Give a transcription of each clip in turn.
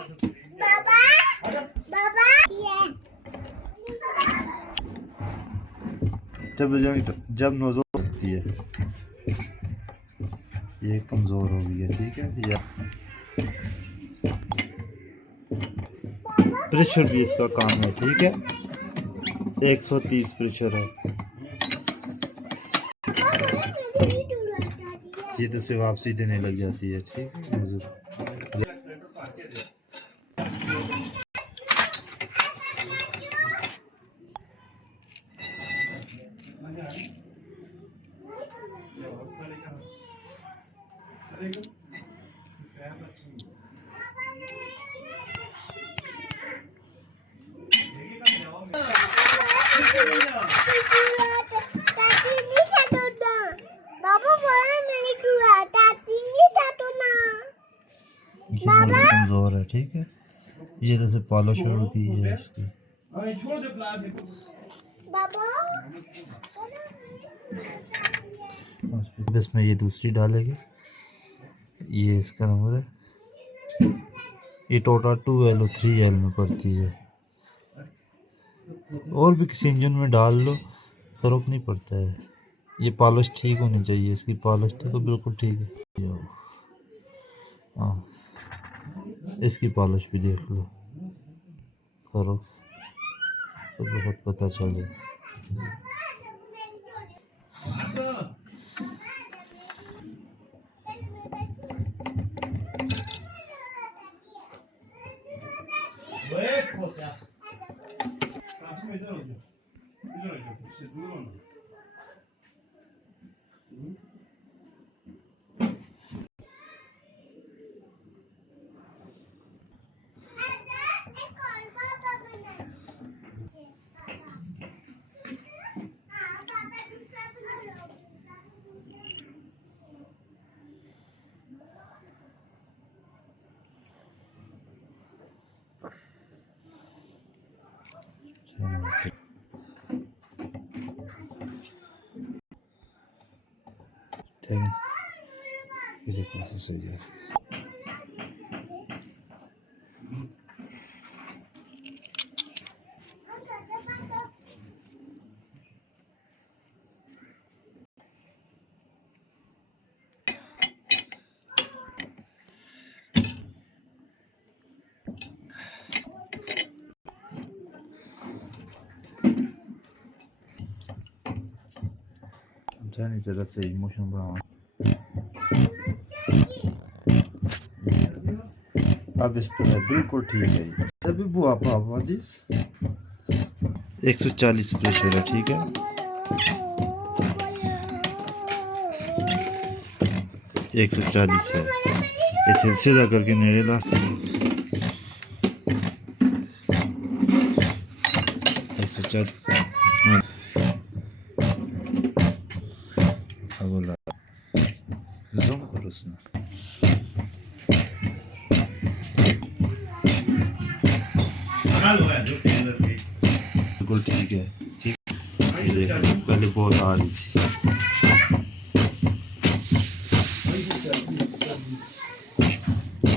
बाबा बाबा जब नोजल होती है ये कमज़ोर हो गई है, ठीक है। या प्रेशर भी इसका काम है, ठीक है। 130 प्रेशर है। ये तो सिर्फ वापसी देने लग जाती है, ठीक है। कमजोर है, ठीक है। ये जैसे पॉलिश होती है इसकी। इसमें ये दूसरी डालेगी, ये इसका नंबर है। ये टोटल 2L और 3L में पड़ती है। और भी किसी इंजन में डाल लो, फर्क नहीं पड़ता है। ये पॉलिश ठीक होनी चाहिए, इसकी पॉलिश तो बिल्कुल ठीक है। हाँ, इसकी पॉलिश भी देख लो, फर्क तो बहुत पता चले। सही है। जाने जगह से इमोशन बनाओ। अब इस तरह बिल्कुल ठीक है। अभी वो आप 140 प्रेशर है, ठीक है। 140 है। ये सीधा करके नेड़े ला 140। बोला जूम करो उसने। बिल्कुल ठीक है, ठीक। ये देखो पहले बहुत आ रही थी।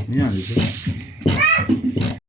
नहीं आ रही थी।